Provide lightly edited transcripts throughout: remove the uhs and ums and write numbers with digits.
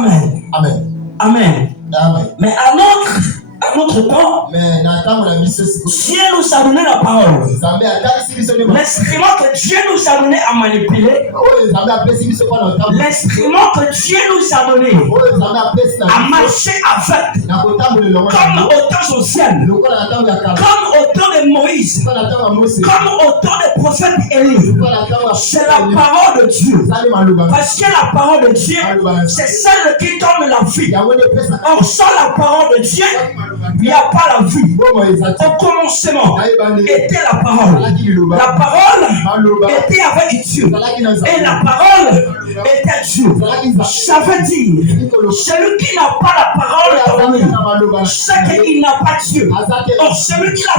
Amen. Amen. Amen. Amen. Mais à notre temps, Dieu nous a donné la parole. L'instrument que Dieu nous a donné à manipuler, l'instrument que Dieu nous a donné à marcher avec, comme au temps ancien, comme au temps de Moïse, comme au temps des prophètes Élie, c'est la parole de Dieu. Parce que la parole de Dieu, c'est celle qui donne la vie. Or, sans la parole de Dieu, il n'y a pas la vie. Au commencement était la parole. La parole était avec Dieu. Et la parole était Dieu. Ça veut dire, celui qui n'a pas la parole en lui, c'est qu'il n'a pas Dieu. Or, celui qui a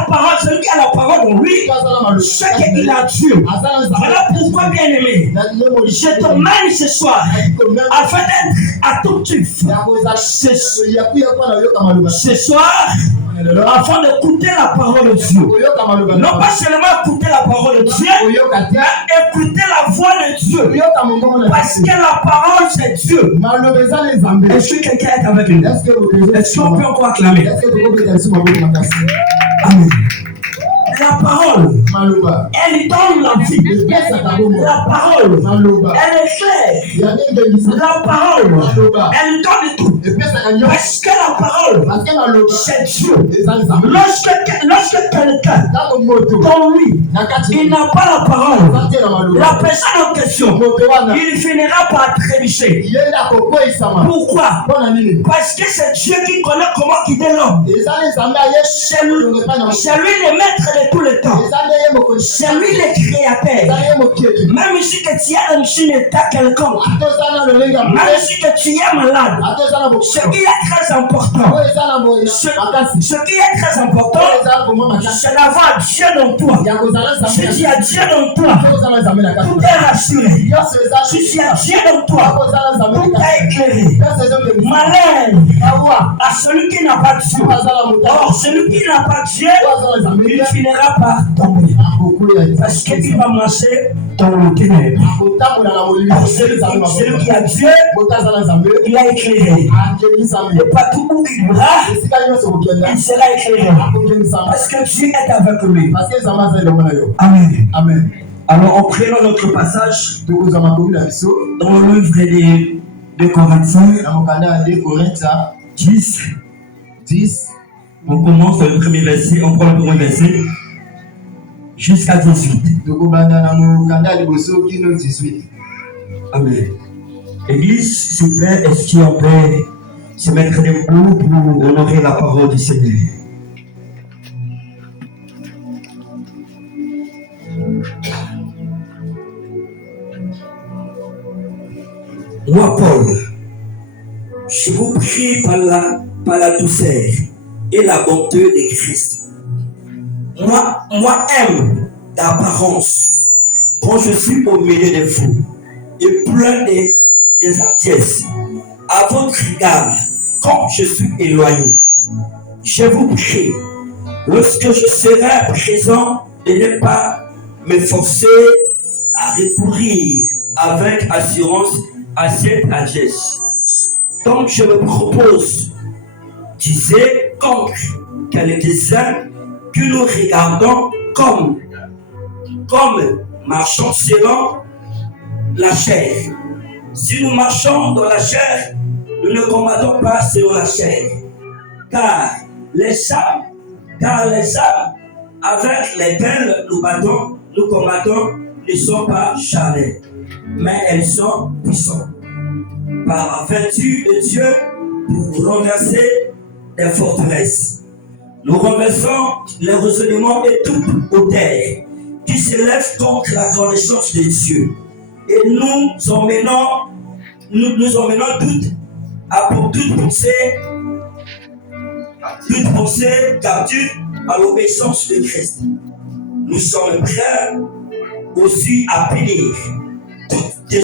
la parole en lui, c'est qu'il a Dieu. Voilà pourquoi, bien aimé, je te mène ce soir afin d'être attentif. Ce soir, afin d'écouter la parole de Dieu. Non pas seulement écouter la parole de Dieu, mais écouter la voix de Dieu. Parce que la parole, c'est Dieu. Est-ce que quelqu'un est avec nous? Est-ce qu'on peut encore acclamer? Amen. La parole, elle donne la vie. La parole, elle est claire. La parole, elle donne tout. Parce que la parole, c'est Dieu. Lorsque quelqu'un, comme lui, il n'a pas la parole, la personne en question, il finira par trébucher. Pourquoi? Parce que c'est Dieu qui connaît comment guider l'homme. C'est lui le maître de tout le temps. C'est lui le créateur. Même si que tu as un chien d'état quelconque, même si que tu es malade, ce qui est très important, ce qui est très important, c'est d'avoir Dieu dans toi. Si tu as Dieu dans toi, tout est rassuré. Si tu as Dieu dans toi, tout est éclairé. Malheur à celui qui n'a pas Dieu. Or, celui qui n'a pas Dieu, il finira par tomber. Parce qu'il va marcher dans le ténèbre. Celui qui a Dieu, il a éclairé. Et partout où il ira, il sera éclairé. Parce que Dieu est avec lui. Amen. Amen. Alors, en prenant notre passage dans l'œuvre de Corinthiens 10, on commence le premier verset, on prend le premier verset jusqu'à 18. Amen. Église, s'il vous plaît, est-ce qu'on peut se mettre debout pour honorer la parole du Seigneur? Moi, Paul, je vous prie par la douceur et la bonté de Christ. Moi aime d'apparence quand je suis au milieu de vous et plein des hardiesses. À votre regard, quand je suis éloigné, je vous prie, lorsque je serai présent, de ne pas me forcer à recourir avec assurance à cette hardiesse. Donc je me propose, disais, contre quelques-uns que nous regardons comme marchant selon la chair. Si nous marchons dans la chair, nous ne combattons pas selon la chair. Car les armes avec lesquelles nous combattons ne sont pas charnelles, mais elles sont puissantes par la vertu de Dieu pour renverser des forteresses. Nous renversons les raisonnements et toute hauteur qui se lève contre la connaissance de Dieu. Et nous emmenons toute pensée captive à l'obéissance de Christ. Nous sommes prêts aussi à punir